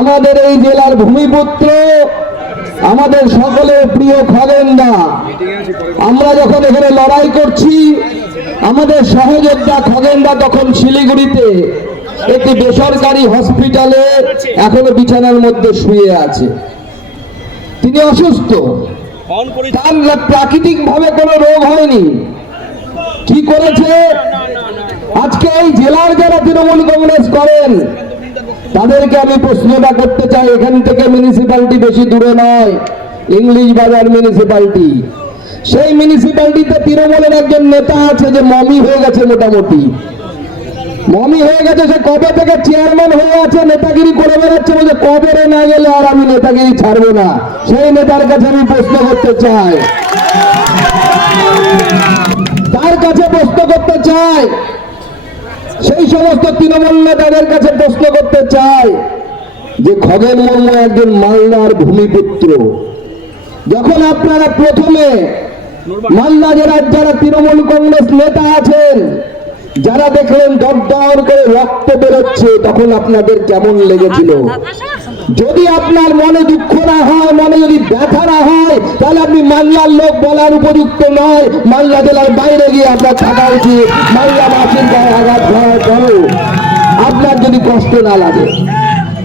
আমাদের এই জেলার ভূমিপুত্র, আমাদের সকলের প্রিয় খগেনদা। আমরা যখন এখানে লড়াই করছি, আমাদের সহযোদ্ধা খগেনদা তখন শিলিগুড়িতে একটি বেসরকারি হসপিটালে এখনো বিছানার মধ্যে শুয়ে আছে। তিনি অসুস্থ, তার প্রাকৃতিক ভাবে কোনো রোগ হয়নি। কি করেছে? আজকে এই জেলার যারা তৃণমূল কংগ্রেস করেন তাদেরকে আমি প্রশ্নটা করতে চাই। এখান থেকে মিউনিসিপ্যালিটি বেশি দূরে নয়, ইংলিশ বাজার মিউনিসিপ্যালিটি। সেই মিউনিসিপ্যালিটিতে তৃণমূলের একজন নেতা আছে যে মমি হয়ে গেছে, মোটামুটি মমি হয়ে গেছে। সে কবে থেকে চেয়ারম্যান হয়ে আছে, নেতাগিরি করে বেড়াচ্ছে, বলছে কবরে না গেলে আর আমি নেতাগিরি ছাড়বো না। সেই নেতার কাছে আমি প্রশ্ন করতে চাই, তার কাছে প্রশ্ন করতে চাই, সেই সমস্ত তৃণমূল নেতাদের কাছে প্রশ্ন করতে চাই যে খগেন মুর্মু একজন মালদার ভূমিপুত্র। যখন আপনারা প্রথমে মালদা জেলার যারা তৃণমূল কংগ্রেস নেতা আছেন, যারা দেখলেন দরদর করে রক্ত বেরোচ্ছে, তখন আপনাদের কেমন লেগেছিল? যদি আপনার মনে দুঃখ না হয়, মনে যদি ব্যথা না হয়, তাহলে আপনি মালদার লোক বলার উপযুক্ত নয়। মালদা জেলার বাইরে গিয়ে আপনার থাকা উচিত। মালদাবাসীর গায়ে আঘাত করার পরেও আপনার যদি কষ্ট না লাগে,